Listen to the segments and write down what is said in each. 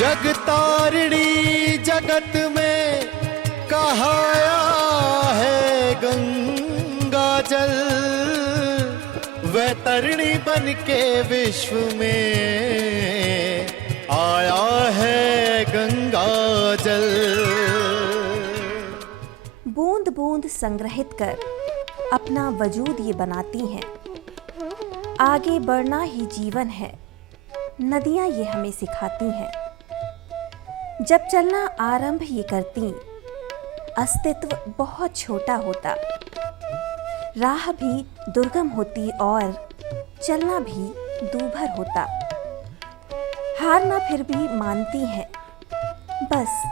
जगतारिणी जगत में कहाया है गंगा जल, वैतरणी बन के विश्व में आया है गंगा जल। बूंद बूंद संग्रहित कर अपना वजूद ये बनाती हैं। आगे बढ़ना ही जीवन है, नदियाँ ये हमें सिखाती हैं। जब चलना आरंभ ये करती, अस्तित्व बहुत छोटा होता, राह भी दुर्गम होती और चलना भी दूभर होता। हारना फिर भी मानती हैं, बस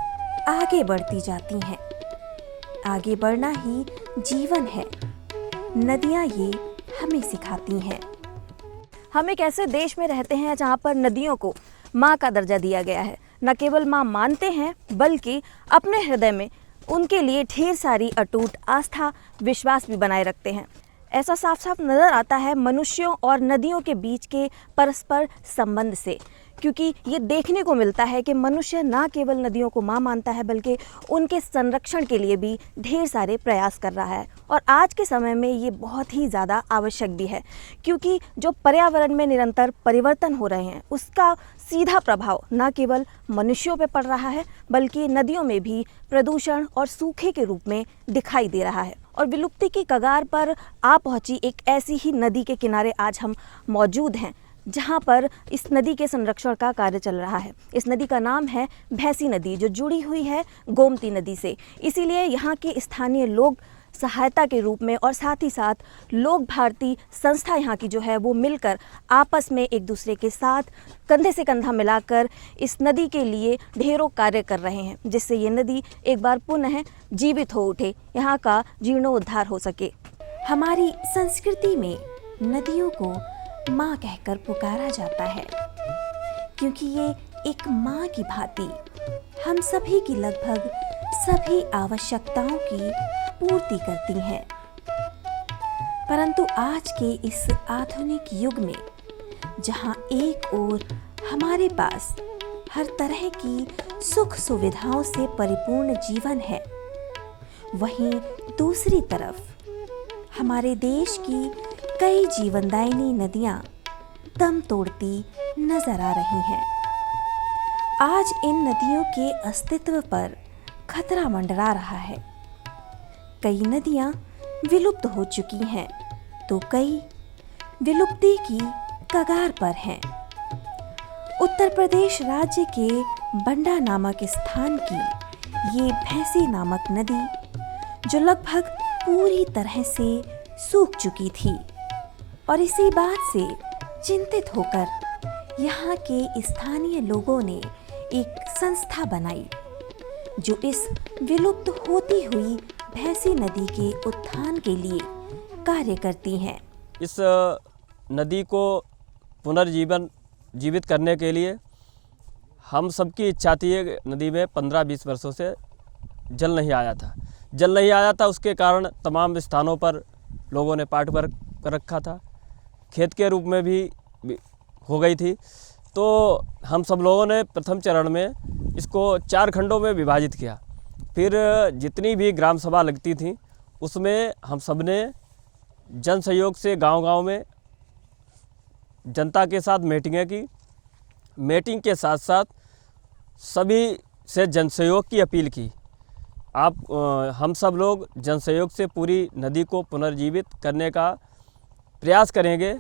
आगे बढ़ती जाती हैं। आगे बढ़ना ही जीवन है, नदियाँ ये हमें सिखाती हैं। हम एक ऐसे देश में रहते हैं जहाँ पर नदियों को माँ का दर्जा दिया गया है। न केवल माँ मानते हैं बल्कि अपने हृदय में उनके लिए ढेर सारी अटूट आस्था विश्वास भी बनाए रखते हैं। ऐसा साफ साफ नज़र आता है मनुष्यों और नदियों के बीच के परस्पर संबंध से, क्योंकि ये देखने को मिलता है कि मनुष्य ना केवल नदियों को माँ मानता है बल्कि उनके संरक्षण के लिए भी ढेर सारे प्रयास कर रहा है। और आज के समय में ये बहुत ही ज़्यादा आवश्यक भी है, क्योंकि जो पर्यावरण में निरंतर परिवर्तन हो रहे हैं उसका सीधा प्रभाव ना केवल मनुष्यों पर पड़ रहा है बल्कि नदियों में भी प्रदूषण और सूखे के रूप में दिखाई दे रहा है। और विलुप्ति की कगार पर आ पहुंची एक ऐसी ही नदी के किनारे आज हम मौजूद हैं, जहां पर इस नदी के संरक्षण का कार्य चल रहा है। इस नदी का नाम है भैंसी नदी, जो जुड़ी हुई है गोमती नदी से। इसीलिए यहाँ के स्थानीय लोग सहायता के रूप में और साथ ही साथ लोक भारती संस्था यहाँ की जो है वो मिलकर आपस में एक दूसरे के साथ कंधे से कंधा मिलाकर इस नदी के लिए ढेरों कार्य कर रहे हैं, जिससे ये नदी एक बार पुनः जीवित हो उठे, यहाँ का जीर्णोद्धार हो सके। हमारी संस्कृति में नदियों को माँ कहकर पुकारा जाता है, क्योंकि ये एक माँ की भांति हम सभी की लगभग सभी आवश्यकताओं की पूर्ति करती हैं। परंतु आज के इस आधुनिक युग में जहाँ एक ओर हमारे पास हर तरह की सुख सुविधाओं से परिपूर्ण जीवन है, वहीं दूसरी तरफ हमारे देश की कई जीवनदायिनी नदियाँ दम तोड़ती नजर आ रही हैं। आज इन नदियों के अस्तित्व पर खतरा मंडरा रहा है। कई नदियाँ विलुप्त हो चुकी हैं तो कई विलुप्ति की कगार पर हैं। उत्तर प्रदेश राज्य के बंडा नामक स्थान की ये भैंसी नामक नदी, जो लगभग पूरी तरह से सूख चुकी थी, और इसी बात से चिंतित होकर यहाँ के स्थानीय लोगों ने एक संस्था बनाई जो इस विलुप्त होती हुई भैंसी नदी के उत्थान के लिए कार्य करती हैं। इस नदी को जीवित करने के लिए हम सबकी इच्छा थी। नदी में 15-20 वर्षों से जल नहीं आया था। उसके कारण तमाम स्थानों पर लोगों ने पाट पर रखा था, खेत के रूप में भी हो गई थी। तो हम सब लोगों ने प्रथम चरण में इसको 4 खंडों में विभाजित किया। फिर जितनी भी ग्राम सभा लगती थी उसमें हम सब ने जन सहयोग से गांव-गांव में जनता के साथ मीटिंगें की। मीटिंग के साथ साथ सभी से जन सहयोग की अपील की। हम सब लोग जन सहयोग से पूरी नदी को पुनर्जीवित करने का प्रयास करेंगे।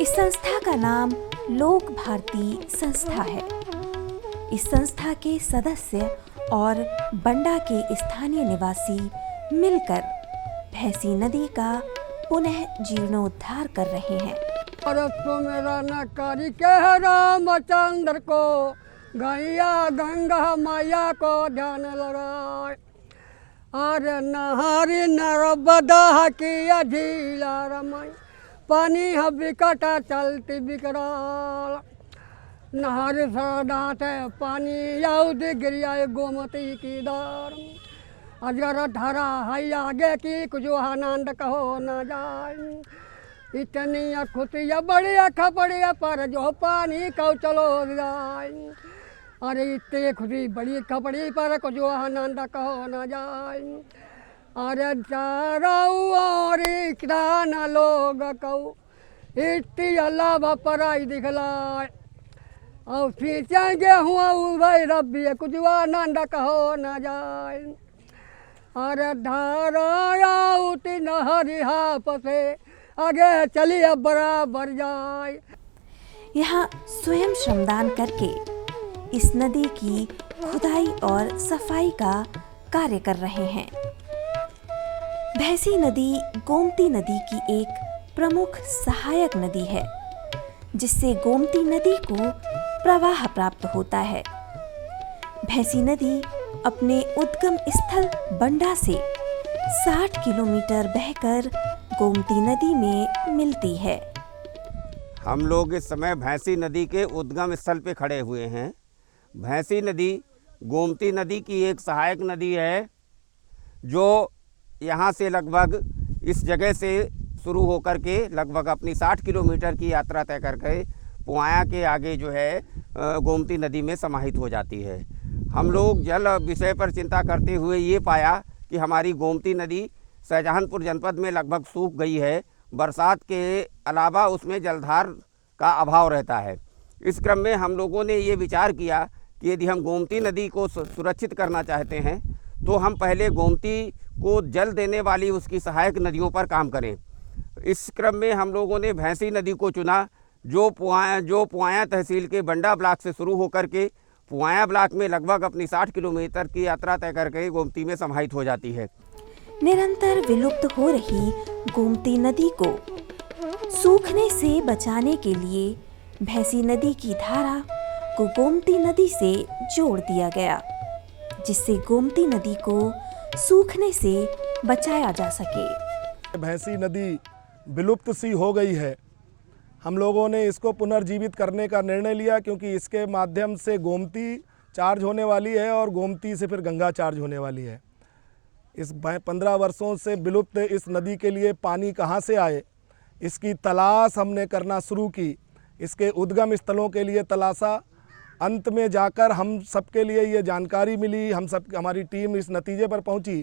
इस संस्था का नाम लोक भारती संस्था है। इस संस्था के सदस्य और बंडा के स्थानीय निवासी मिलकर भैंसी नदी का पुनः जीर्णोद्धार कर रहे हैं। तो मेरा नकारी के रामचंद्र को गैया गंगा मैया को ध्यान लगाए। अरे नहारी नर्मदा की झीला रमाई, पानी है बिकटा चलती बिकराल। नहारी सदात पानी याद गिरिया गोमती की दार। अजगर धरा है आगे की कुछ आनंद कहो न जाए। इतनी खुशिया बढ़िया खपड़िया पर जो पानी कौ चलो जाए। अरे इतने खुशी बड़ी कपड़ी पर कुछ आनंद कहो न जाए। अरे चारों ओर कितना लोग कहू इतनी अल्लाह पराई दिखलाए। और सींचेंगे हुआ भाई रब्बी कुछ आनंद कहो न जाए। अरे धारा उठी नहरी हाफ से आगे चलिए बराबर जाए। यहाँ स्वयं श्रमदान करके इस नदी की खुदाई और सफाई का कार्य कर रहे हैं। भैंसी नदी गोमती नदी की एक प्रमुख सहायक नदी है, जिससे गोमती नदी को प्रवाह प्राप्त होता है। भैंसी नदी अपने उद्गम स्थल बंडा से 60 किलोमीटर बहकर गोमती नदी में मिलती है। हम लोग इस समय भैंसी नदी के उद्गम स्थल पे खड़े हुए हैं। भैंसी नदी गोमती नदी की एक सहायक नदी है, जो यहाँ से लगभग इस जगह से शुरू होकर के लगभग अपनी 60 किलोमीटर की यात्रा तय करके पुआया के आगे जो है गोमती नदी में समाहित हो जाती है। हम लोग जल विषय पर चिंता करते हुए ये पाया कि हमारी गोमती नदी शाहजहानपुर जनपद में लगभग सूख गई है। बरसात के अलावा उसमें जलधार का अभाव रहता है। इस क्रम में हम लोगों ने ये विचार किया कि यदि हम गोमती नदी को सुरक्षित करना चाहते हैं तो हम पहले गोमती को जल देने वाली उसकी सहायक नदियों पर काम करें। इस क्रम में हम लोगों ने भैंसी नदी को चुना, जो पुआया तहसील के बंडा ब्लॉक से शुरू होकर के पुआया ब्लॉक में लगभग अपनी 60 किलोमीटर की यात्रा तय करके गोमती में समाहित हो जाती है। निरंतर विलुप्त हो रही गोमती नदी को सूखने से बचाने के लिए भैंसी नदी की धारा को गोमती नदी से जोड़ दिया गया, जिससे गोमती नदी को सूखने से बचाया जा सके। भैंसी नदी विलुप्त सी हो गई है। हम लोगों ने इसको पुनर्जीवित करने का निर्णय लिया, क्योंकि इसके माध्यम से गोमती चार्ज होने वाली है और गोमती से फिर गंगा चार्ज होने वाली है। इस 15 वर्षों से विलुप्त इस नदी के लिए पानी कहाँ से आए, इसकी तलाश हमने करना शुरू की। इसके उद्गम स्थलों के लिए तलाशा। अंत में जाकर हम सबके लिए ये जानकारी मिली, हमारी टीम इस नतीजे पर पहुंची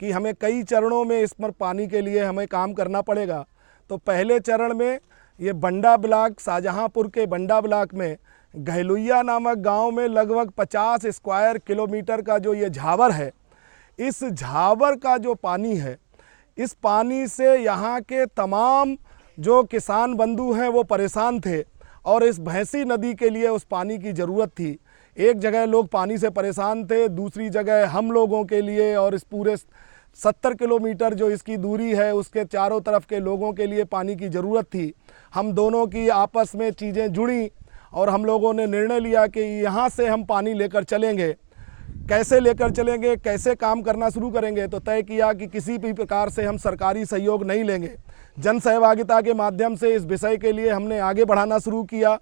कि हमें कई चरणों में इस पर पानी के लिए हमें काम करना पड़ेगा। तो पहले चरण में ये बंडा ब्लॉक, शाहजहांपुर के बंडा ब्लॉक में गहलुइया नामक गांव में लगभग 50 स्क्वायर किलोमीटर का जो ये झावर है, इस झावर का जो पानी है, इस पानी से यहाँ के तमाम जो किसान बंधु हैं वो परेशान थे और इस भैंसी नदी के लिए उस पानी की ज़रूरत थी। एक जगह लोग पानी से परेशान थे, दूसरी जगह हम लोगों के लिए और इस पूरे 70 किलोमीटर जो इसकी दूरी है उसके चारों तरफ के लोगों के लिए पानी की ज़रूरत थी। हम दोनों की आपस में चीज़ें जुड़ी और हम लोगों ने निर्णय लिया कि यहाँ से हम पानी लेकर चलेंगे। कैसे लेकर चलेंगे, कैसे काम करना शुरू करेंगे, तो तय किया कि किसी भी प्रकार से हम सरकारी सहयोग नहीं लेंगे। जन सहभागिता के माध्यम से इस विषय के लिए हमने आगे बढ़ाना शुरू किया।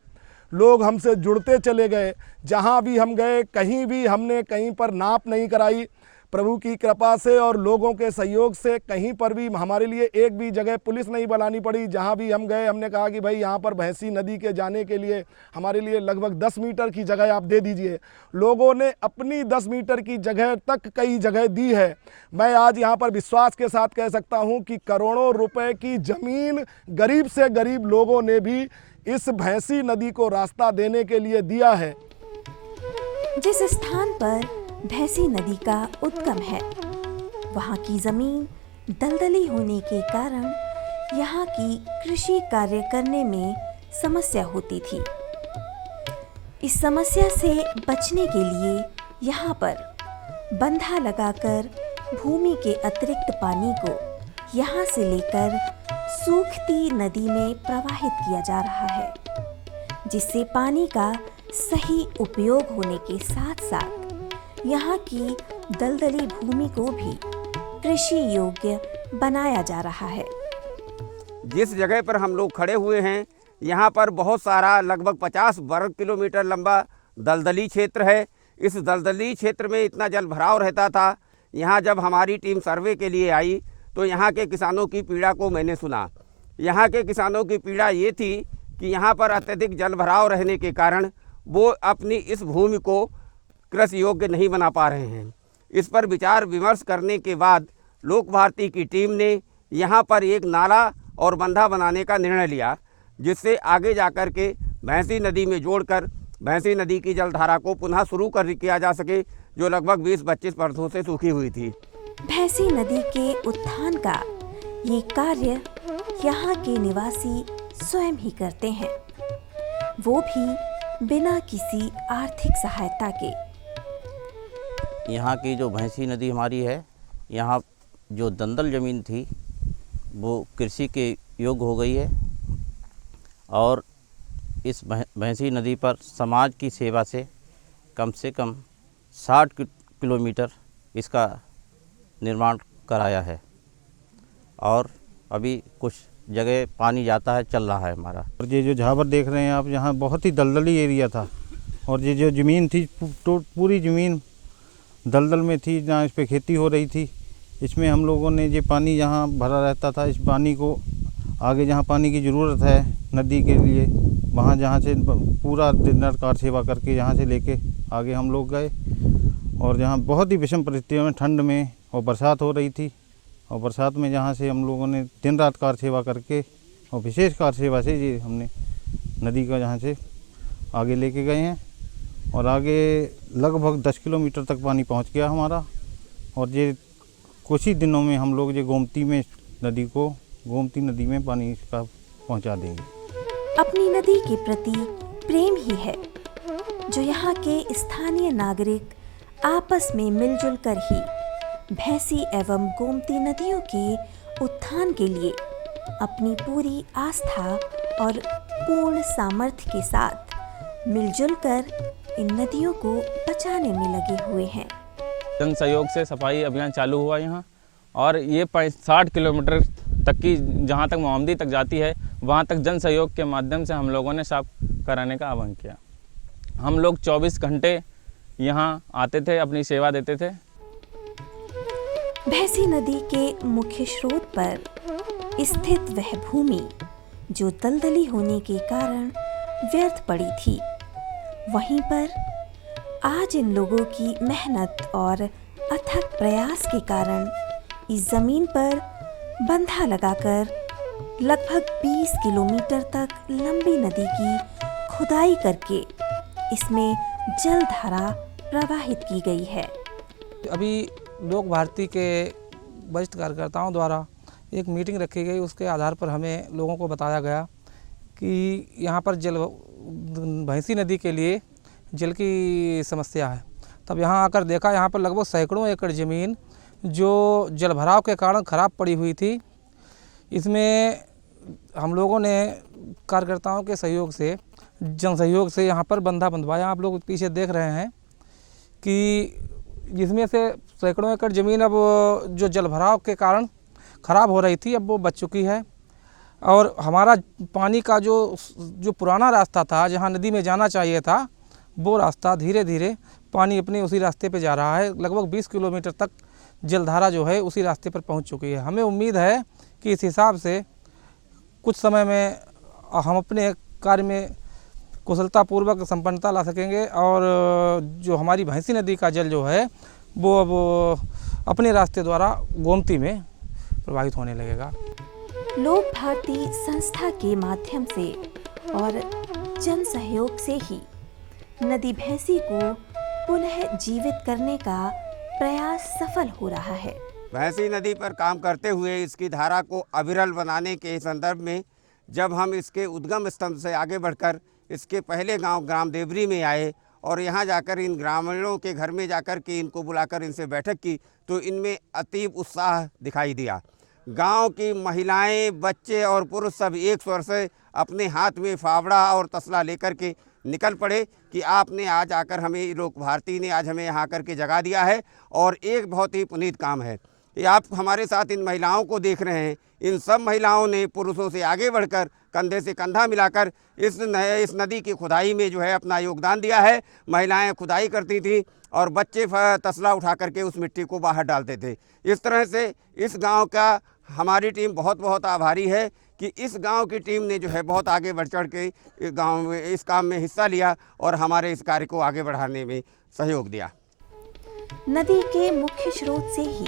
लोग हमसे जुड़ते चले गए। जहाँ भी हम गए, कहीं भी हमने कहीं पर नाप नहीं कराई। प्रभु की कृपा से और लोगों के सहयोग से कहीं पर भी हमारे लिए एक भी जगह पुलिस नहीं बनानी पड़ी। जहाँ भी हम गए हमने कहा कि भाई यहाँ पर भैंसी नदी के जाने के लिए हमारे लिए लगभग 10 मीटर की जगह आप दे दीजिए। लोगों ने अपनी 10 मीटर की जगह तक कई जगह दी है। मैं आज यहाँ पर विश्वास के साथ कह सकता हूँ कि करोड़ों रुपए की ज़मीन गरीब से गरीब लोगों ने भी इस भैंसी नदी को रास्ता देने के लिए दिया है। जिस स्थान पर भैंसी नदी का उद्गम है, वहाँ की जमीन दलदली होने के कारण यहाँ की कृषि कार्य करने में समस्या होती थी। इस समस्या से बचने के लिए यहाँ पर बंधा लगाकर भूमि के अतिरिक्त पानी को यहाँ से लेकर सूखती नदी में प्रवाहित किया जा रहा है, जिससे पानी का सही उपयोग होने के साथ साथ यहाँ की दलदली भूमि को भी कृषि योग्य बनाया जा रहा है। जिस जगह पर हम लोग खड़े हुए हैं, यहाँ पर बहुत सारा लगभग 50 वर्ग किलोमीटर लंबा दलदली क्षेत्र है। इस दलदली क्षेत्र में इतना जल भराव रहता था। यहाँ जब हमारी टीम सर्वे के लिए आई तो यहाँ के किसानों की पीड़ा को मैंने सुना। यहाँ के किसानों की पीड़ा ये थी कि यहाँ पर अत्यधिक जल भराव रहने के कारण वो अपनी इस भूमि को कृषि योग्य नहीं बना पा रहे हैं। इस पर विचार विमर्श करने के बाद लोक भारती की टीम ने यहाँ पर एक नाला और बंधा बनाने का निर्णय लिया, जिससे आगे जाकर के भैंसी नदी में जोड़कर भैंसी नदी की जलधारा को पुनः शुरू किया जा सके, जो लगभग 20-25 वर्षों से सूखी हुई थी। भैंसी नदी के उत्थान का ये कार्य यहाँ के निवासी स्वयं ही करते हैं, वो भी बिना किसी आर्थिक सहायता के। यहाँ की जो भैंसी नदी हमारी है, यहाँ जो दलदल ज़मीन थी वो कृषि के योग्य हो गई है और इस भैंसी नदी पर समाज की सेवा से कम 60 किलोमीटर इसका निर्माण कराया है और अभी कुछ जगह पानी जाता है, चल रहा है हमारा। और ये जो झाबर देख रहे हैं आप, यहाँ बहुत ही दलदली एरिया था और ये जो ज़मीन थी पूरी ज़मीन दलदल में थी, जहाँ इस पे खेती हो रही थी। इसमें हम लोगों ने ये पानी यहाँ भरा रहता था, इस पानी को आगे जहाँ पानी की ज़रूरत है नदी के लिए, वहाँ जहाँ से पूरा दिन रात कार सेवा करके यहाँ से लेके आगे हम लोग गए और जहाँ बहुत ही विषम परिस्थितियों में ठंड में और बरसात हो रही थी, और बरसात में जहाँ से हम लोगों ने दिन रात कार सेवा करके और विशेष कार सेवा से ये हमने नदी का जहाँ से आगे लेके गए हैं और आगे लगभग 10 किलोमीटर तक पानी पहुँच गया हमारा। और ये कुछ ही दिनों में हम लोग ये गोमती नदी में पानी इसका पहुँचा देंगे। अपनी नदी के प्रति प्रेम ही है जो यहाँ के स्थानीय नागरिक आपस में मिलजुल कर ही भैंसी एवं गोमती नदियों के उत्थान के लिए अपनी पूरी आस्था और पूर्ण सामर्थ्य के साथ मिलजुल कर इन नदियों को बचाने में लगे हुए हैं। जन सहयोग से सफाई अभियान चालू हुआ यहाँ और ये 60 किलोमीटर तक की जहाँ तक मोमदी तक जाती है, वहाँ तक जन सहयोग के माध्यम से हम लोगों ने साफ कराने का आह्वान किया। हम लोग 24 घंटे यहाँ आते थे, अपनी सेवा देते थे। भैंसी नदी के मुख्य स्रोत पर स्थित वह भूमि जो दलदली होने के कारण व्यर्थ पड़ी थी, वहीं पर आज इन लोगों की मेहनत और अथक प्रयास के कारण इस जमीन पर बंधा लगाकर लगभग 20 किलोमीटर तक लंबी नदी की खुदाई करके इसमें जलधारा प्रवाहित की गई है। अभी लोक भारती के वरिष्ठ कार्यकर्ताओं द्वारा एक मीटिंग रखी गई, उसके आधार पर हमें लोगों को बताया गया कि यहाँ पर भैंसी नदी के लिए जल की समस्या है। तब यहाँ आकर देखा, यहाँ पर लगभग सैकड़ों एकड़ ज़मीन जो जलभराव के कारण ख़राब पड़ी हुई थी, इसमें हम लोगों ने कार्यकर्ताओं के सहयोग से, जन सहयोग से यहाँ पर बंधा बंधवाया। आप लोग पीछे देख रहे हैं कि जिसमें से सैकड़ों एकड़ ज़मीन अब जो जलभराव के कारण ख़राब हो रही थी, अब वो बच चुकी है। और हमारा पानी का जो पुराना रास्ता था, जहाँ नदी में जाना चाहिए था, वो रास्ता धीरे धीरे पानी अपने उसी रास्ते पे जा रहा है। लगभग 20 किलोमीटर तक जलधारा जो है उसी रास्ते पर पहुंच चुकी है। हमें उम्मीद है कि इस हिसाब से कुछ समय में हम अपने कार्य में कुशलतापूर्वक संपन्नता ला सकेंगे और जो हमारी भैंसी नदी का जल जो है वो अब अपने रास्ते द्वारा गोमती में प्रवाहित होने लगेगा। लोक भारती संस्था के माध्यम से और जन सहयोग से ही नदी भैंसी को पुनः जीवित करने का प्रयास सफल हो रहा है। भैंसी नदी पर काम करते हुए इसकी धारा को अविरल बनाने के संदर्भ में जब हम इसके उद्गम स्तंभ से आगे बढ़कर इसके पहले गांव ग्राम देवरी में आए और यहां जाकर इन ग्रामीणों के घर में जाकर के इनको बुलाकर इनसे बैठक की, तो इनमें अतीब उत्साह दिखाई दिया। गांव की महिलाएं, बच्चे और पुरुष सब एक स्वर से अपने हाथ में फावड़ा और तसला लेकर के निकल पड़े कि आपने आज आकर हमें, लोक भारती ने आज हमें यहाँ आकर के जगा दिया है और एक बहुत ही पुनीत काम है। ये आप हमारे साथ इन महिलाओं को देख रहे हैं, इन सब महिलाओं ने पुरुषों से आगे बढ़कर कंधे से कंधा मिलाकर इस नदी की खुदाई में जो है अपना योगदान दिया है। महिलाएं खुदाई करती थीं और बच्चे तसला उठा करके उस मिट्टी को बाहर डालते थे। इस तरह से इस गांव का हमारी टीम बहुत बहुत आभारी है कि इस गांव की टीम ने जो है बहुत आगे बढ़ चढ़ के गांव में इस काम में हिस्सा लिया और हमारे इस कार्य को आगे बढ़ाने में सहयोग दिया। नदी के मुख्य स्रोत से ही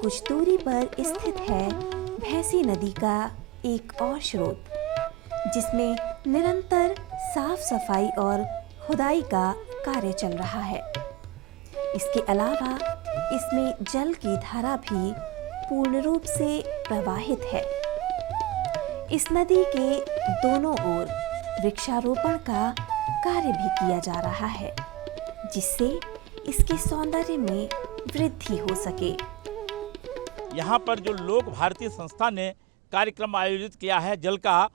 कुछ दूरी पर स्थित है भैंसी नदी का एक और स्रोत, जिसमें निरंतर साफ सफाई और खुदाई का कार्य चल रहा है। इसके अलावा इसमें जल की धारा भी पूर्ण रूप से प्रवाहित है। इस नदी के दोनों ओर वृक्षारोपण का कार्य भी किया जा रहा है, जिससे इसके सौंदर्य में वृद्धि हो सके। यहाँ पर जो लोक भारती संस्था ने कार्यक्रम आयोजित किया है जल का,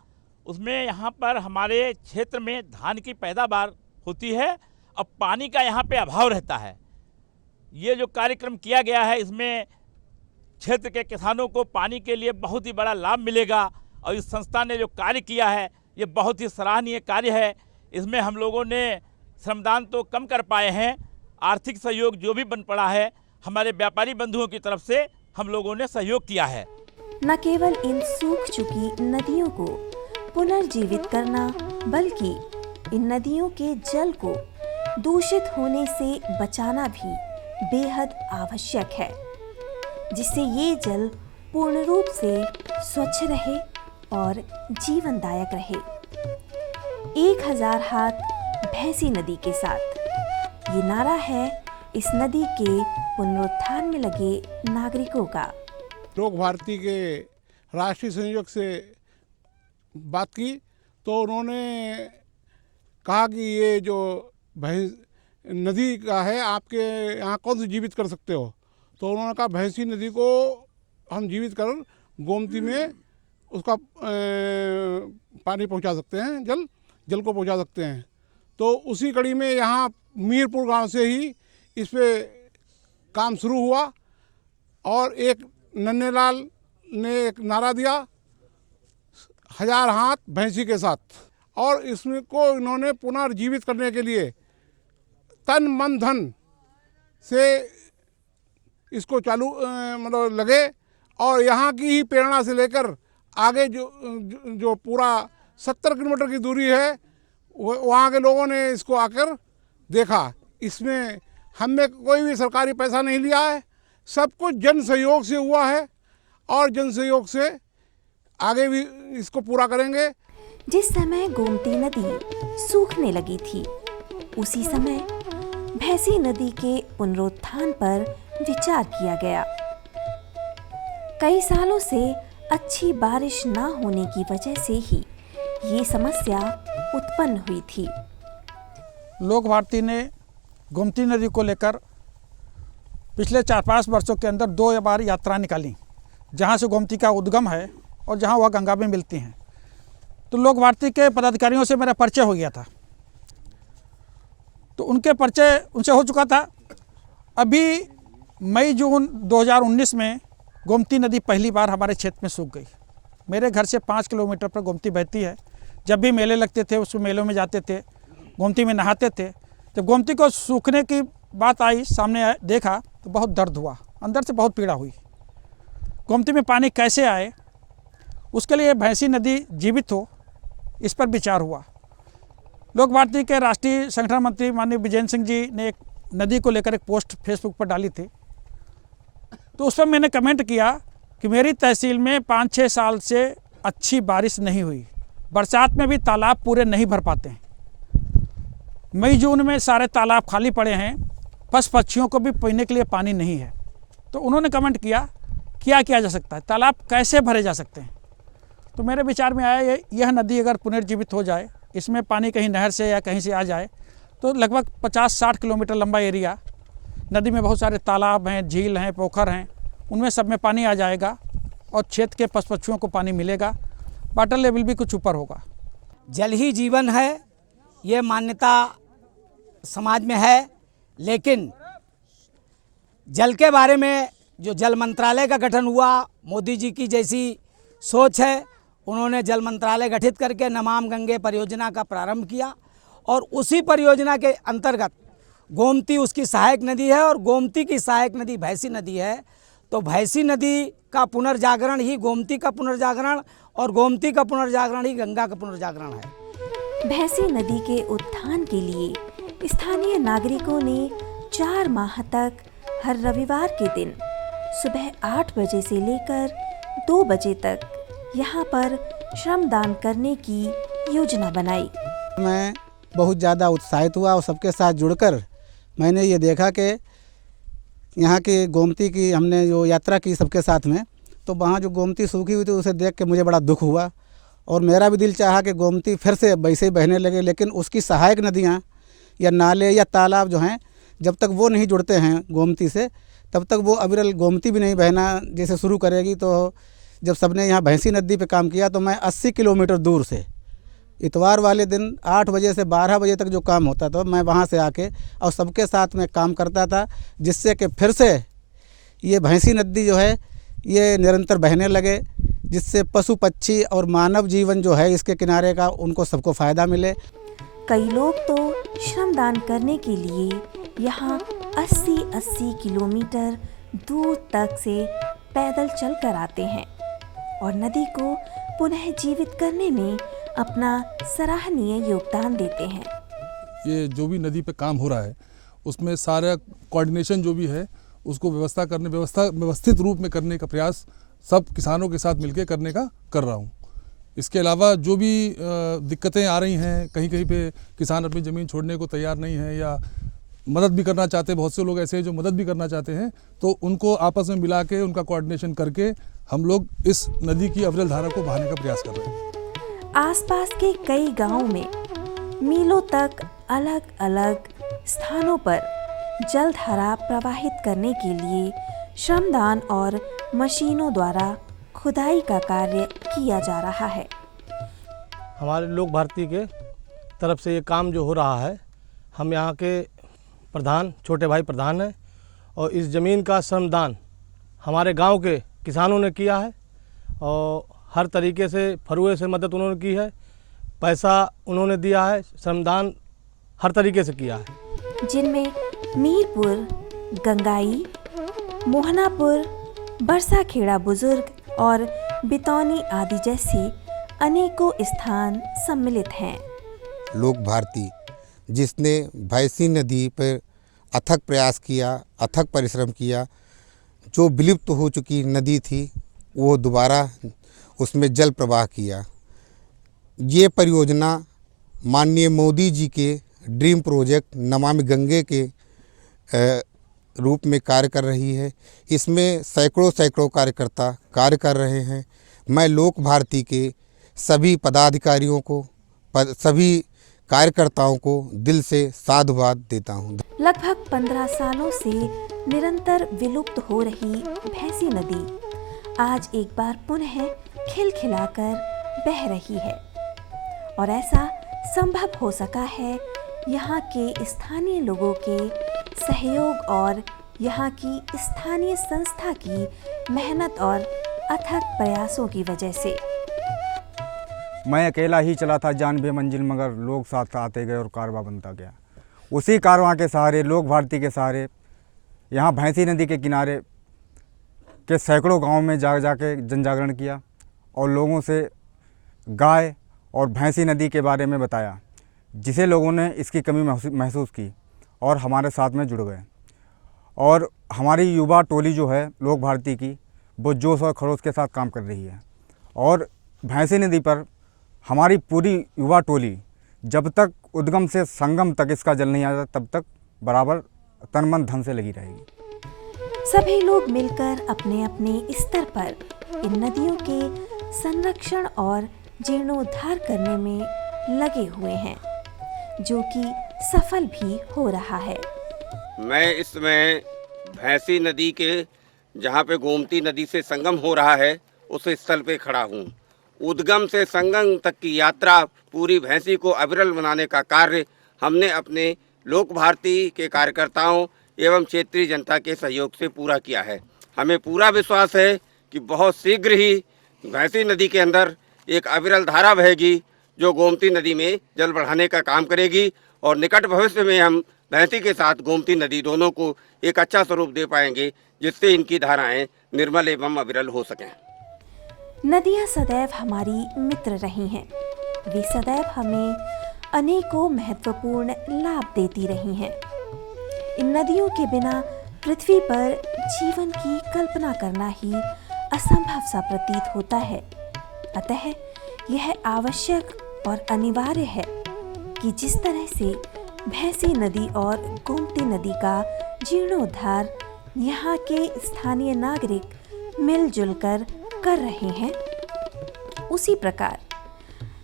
उसमें यहाँ पर हमारे क्षेत्र में धान की पैदावार होती है और पानी का यहाँ पे अभाव रहता है। ये जो कार्यक्रम किया गया है, इसमें क्षेत्र के किसानों को पानी के लिए बहुत ही बड़ा लाभ मिलेगा और इस संस्था ने जो कार्य किया है ये बहुत ही सराहनीय कार्य है। इसमें हम लोगों ने श्रमदान तो कम कर पाए हैं, आर्थिक सहयोग जो भी बन पड़ा है हमारे व्यापारी बंधुओं की तरफ से हम लोगों ने सहयोग किया है। न केवल इन सूख चुकी नदियों को पुनर्जीवित करना, बल्कि इन नदियों के जल को दूषित होने से बचाना भी बेहद आवश्यक है, जिससे ये जल पूर्ण रूप से स्वच्छ रहे और जीवनदायक रहे। 1000 हाथ भैंसी नदी के साथ ये नारा है इस नदी के पुनरुत्थान में लगे नागरिकों का। लोक भारती के राष्ट्रीय संयोजक से बात की तो उन्होंने कहा कि ये जो भैंस नदी का है आपके यहाँ कौन सी जीवित कर सकते हो, तो उन्होंने कहा भैंसी नदी को हम जीवित कर गोमती में उसका पानी पहुँचा सकते हैं, जल को पहुँचा सकते हैं। तो उसी कड़ी में यहाँ मीरपुर गांव से ही इस पे काम शुरू हुआ और एक नन्हेलाल ने एक नारा दिया 1000 हाथ भैंसी के साथ, और इसमें को इन्होंने पुनर्जीवित करने के लिए तन मन धन से इसको चालू मतलब लगे और यहाँ की ही प्रेरणा से लेकर आगे जो पूरा 70 किलोमीटर की दूरी है वहाँ के लोगों ने इसको आकर देखा। इसमें हमने कोई भी सरकारी पैसा नहीं लिया है, सब कुछ जन सहयोग से हुआ है और जन सहयोग से आगे भी इसको पूरा करेंगे। जिस समय गोमती नदी सूखने लगी थी, उसी समय भैंसी नदी के पुनरुत्थान पर विचार किया गया। कई सालों से अच्छी बारिश न होने की वजह से ही ये समस्या उत्पन्न हुई थी। लोक भारती ने गोमती नदी को लेकर पिछले 4-5 वर्षों के अंदर 2 बार यात्रा निकाली, जहाँ से गोमती का उद्गम है और जहाँ वह गंगा में मिलती हैं। तो लोक भारती के पदाधिकारियों से मेरा परिचय हो गया था, तो उनके परिचय उनसे हो चुका था। अभी मई-जून 2019 में गोमती नदी पहली बार हमारे क्षेत्र में सूख गई। मेरे घर से 5 किलोमीटर पर गोमती बहती है। जब भी मेले लगते थे उस मेलों में जाते थे, गोमती में नहाते थे। जब गोमती को सूखने की बात आई, सामने देखा तो बहुत दर्द हुआ, अंदर से बहुत पीड़ा हुई। गोमती में पानी कैसे आए, उसके लिए भैंसी नदी जीवित हो, इस पर विचार हुआ। लोक भारती के राष्ट्रीय संगठन मंत्री माननीय विजेंद्र सिंह जी ने एक नदी को लेकर एक पोस्ट फेसबुक पर डाली थी, तो उस पर मैंने कमेंट किया कि मेरी तहसील में 5-6 साल से अच्छी बारिश नहीं हुई, बरसात में भी तालाब पूरे नहीं भर पाते हैं। मई-जून में सारे तालाब खाली पड़े हैं, पशु पक्षियों को भी पीने के लिए पानी नहीं है। तो उन्होंने कमेंट किया क्या किया जा सकता है, तालाब कैसे भरे जा सकते हैं। तो मेरे विचार में आया यह नदी अगर पुनर्जीवित हो जाए, इसमें पानी कहीं नहर से या कहीं से आ जाए, तो लगभग 50-60 किलोमीटर लंबा एरिया, नदी में बहुत सारे तालाब हैं, झील हैं, पोखर हैं, उनमें सब में पानी आ जाएगा और क्षेत्र के पशु पक्षियों को पानी मिलेगा, वाटर लेवल भी कुछ ऊपर होगा। जल ही जीवन है, ये मान्यता समाज में है, लेकिन जल के बारे में जो जल मंत्रालय का गठन हुआ, मोदी जी की जैसी सोच है, उन्होंने जल मंत्रालय गठित करके नमाम गंगे परियोजना का प्रारंभ किया और उसी परियोजना के अंतर्गत गोमती उसकी सहायक नदी है और गोमती की सहायक नदी भैंसी नदी है। तो भैंसी नदी का पुनर्जागरण ही गोमती का पुनर्जागरण और गोमती का पुनर्जागरण ही गंगा का पुनर्जागरण है। भैंसी नदी के उत्थान के लिए स्थानीय नागरिकों ने 4 माह तक हर रविवार के दिन सुबह 8 बजे से लेकर 2 बजे तक यहाँ पर श्रमदान करने की योजना बनाई। मैं बहुत ज़्यादा उत्साहित हुआ और सबके साथ जुड़कर मैंने ये देखा कि यहाँ की गोमती की हमने जो यात्रा की सबके साथ में, तो वहाँ जो गोमती सूखी हुई थी उसे देख के मुझे बड़ा दुख हुआ और मेरा भी दिल चाहा कि गोमती फिर से वैसे ही बहने लगे। लेकिन उसकी सहायक नदियाँ या नाले या तालाब जो हैं, जब तक वो नहीं जुड़ते हैं गोमती से, तब तक वो अविरल गोमती भी नहीं बहना जैसे शुरू करेगी। तो जब सबने यहाँ भैंसी नदी पे काम किया तो मैं 80 किलोमीटर दूर से इतवार वाले दिन 8 बजे से 12 बजे तक जो काम होता था मैं वहाँ से आके और सबके साथ में काम करता था, जिससे कि फिर से ये भैंसी नदी जो है ये निरंतर बहने लगे, जिससे पशु पक्षी और मानव जीवन जो है इसके किनारे का उनको सबको फ़ायदा मिले। कई लोग तो श्रमदान करने के लिए यहाँ 80-80 किलोमीटर दूर तक से पैदल चलकर आते हैं और नदी को पुनः जीवित करने में अपना सराहनीय योगदान देते हैं। ये जो भी नदी पे काम हो रहा है उसमें सारा कोऑर्डिनेशन जो भी है उसको व्यवस्थित रूप में करने का प्रयास सब किसानों के साथ मिलकर करने का कर रहा हूँ। इसके अलावा जो भी दिक्कतें आ रही हैं, कहीं कहीं पे किसान अपनी ज़मीन छोड़ने को तैयार नहीं है या मदद भी करना चाहते हैं, बहुत से लोग ऐसे हैं जो मदद भी करना चाहते हैं, तो उनको आपस में मिला के उनका कोऑर्डिनेशन करके हम लोग इस नदी की अविरल धारा को बहाने का प्रयास कर रहे हैं। आसपास के कई गांवों में मीलों तक अलग अलग स्थानों पर जलधारा प्रवाहित करने के लिए श्रमदान और मशीनों द्वारा खुदाई का कार्य किया जा रहा है। हमारे लोक भारती के तरफ से ये काम जो हो रहा है, हम यहाँ के प्रधान, छोटे भाई प्रधान हैं और इस ज़मीन का श्रमदान हमारे गांव के किसानों ने किया है और हर तरीके से फरुए से मदद उन्होंने की है, पैसा उन्होंने दिया है, श्रमदान हर तरीके से किया है। जिनमें मीरपुर, गंगाई, मोहनापुर, बरसाखेड़ा बुजुर्ग और बितौनी आदि जैसे अनेकों स्थान सम्मिलित हैं। लोक भारती जिसने भैंसी नदी पर अथक प्रयास किया, अथक परिश्रम किया, जो विलुप्त हो चुकी नदी थी वो दोबारा उसमें जल प्रवाह किया। ये परियोजना माननीय मोदी जी के ड्रीम प्रोजेक्ट नमामि गंगे के रूप में कार्य कर रही है। इसमें सैकड़ों कार्यकर्ता कार्य कर रहे हैं। मैं लोक भारती के सभी पदाधिकारियों को, सभी कार्यकर्ताओं को दिल से साधुवाद देता हूँ। लगभग 15 सालों से निरंतर विलुप्त हो रही भैंसी नदी आज एक बार पुनः खिलखिलाकर बह रही है और ऐसा संभव हो सका है यहाँ के स्थानीय लोगों के सहयोग और यहाँ की स्थानीय संस्था की मेहनत और अथक प्रयासों की वजह से। मैं अकेला ही चला था जानबे मंजिल, मगर लोग साथ आते गए और कारवां बनता गया। उसी कारवां के सहारे, लोक भारती के सहारे, यहाँ भैंसी नदी के किनारे के सैकड़ों गांव में जा के जन जागरण किया और लोगों से गाय और भैंसी नदी के बारे में बताया, जिसे लोगों ने इसकी कमी महसूस की और हमारे साथ में जुड़ गए। और हमारी युवा टोली जो है लोक भारती की, वो जोश और खरोश के साथ काम कर रही है और भैंसी नदी पर हमारी पूरी युवा टोली जब तक उद्गम से संगम तक इसका जल नहीं आता तब तक बराबर तन मन धन से लगी रहेगी। सभी लोग मिलकर अपने अपने स्तर पर इन नदियों के संरक्षण और जीर्णोद्धार करने में लगे हुए हैं, जो कि सफल भी हो रहा है। मैं इस समय भैंसी नदी के जहाँ पे गोमती नदी से संगम हो रहा है उस स्थल पे खड़ा हूँ। उद्गम से संगम तक की यात्रा पूरी भैंसी को अविरल बनाने का कार्य हमने अपने लोक भारती के कार्यकर्ताओं एवं क्षेत्रीय जनता के सहयोग से पूरा किया है। हमें पूरा विश्वास है कि बहुत शीघ्र ही भैंसी नदी के अंदर एक अविरल धारा बहेगी जो गोमती नदी में जल बढ़ाने का काम करेगी और निकट भविष्य में हम भैंसी के साथ गोमती नदी दोनों को एक अच्छा स्वरूप दे पाएंगे, जिससे इनकी धाराएं निर्मल एवं अविरल हो सकें। नदियाँ सदैव हमारी मित्र रही हैं। वे सदैव हमें अनेकों महत्वपूर्ण लाभ देती रही हैं। इन नदियों के बिना पृथ्वी पर जीवन की कल्पना करना ही असंभव सा प्रतीत होता है। अतः यह आवश्यक और अनिवार्य है कि जिस तरह से भैंसी नदी और गोमती नदी का जीर्णोद्धार यहाँ के स्थानीय नागरिक मिलजुल कर रहे हैं, उसी प्रकार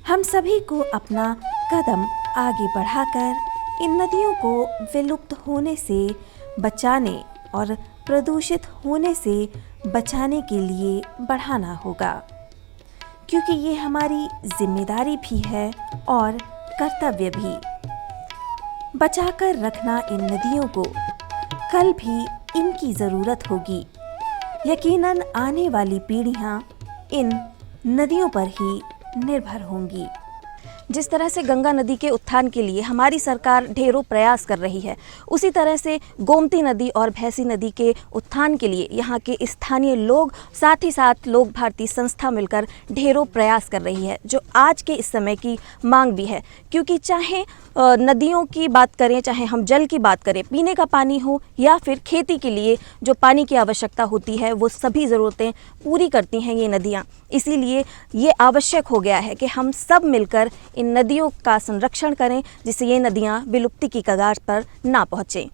हम सभी को अपना कदम आगे बढ़ाकर इन नदियों को विलुप्त होने से बचाने और प्रदूषित होने से बचाने के लिए बढ़ाना होगा, क्योंकि ये हमारी जिम्मेदारी भी है और कर्तव्य भी। बचाकर रखना इन नदियों को, कल भी इनकी ज़रूरत होगी। यकीनन आने वाली पीढ़ियाँ इन नदियों पर ही निर्भर होंगी। जिस तरह से गंगा नदी के उत्थान के लिए हमारी सरकार ढेरों प्रयास कर रही है, उसी तरह से गोमती नदी और भैंसी नदी के उत्थान के लिए यहाँ के स्थानीय लोग, साथ ही साथ लोक भारती संस्था मिलकर ढेरों प्रयास कर रही है, जो आज के इस समय की मांग भी है। क्योंकि चाहे नदियों की बात करें, चाहे हम जल की बात करें, पीने का पानी हो या फिर खेती के लिए जो पानी की आवश्यकता होती है, वो सभी ज़रूरतें पूरी करती हैं ये नदियाँ। इसीलिए ये आवश्यक हो गया है कि हम सब मिलकर इन नदियों का संरक्षण करें, जिससे ये नदियाँ विलुप्ति की कगार पर ना पहुँचें।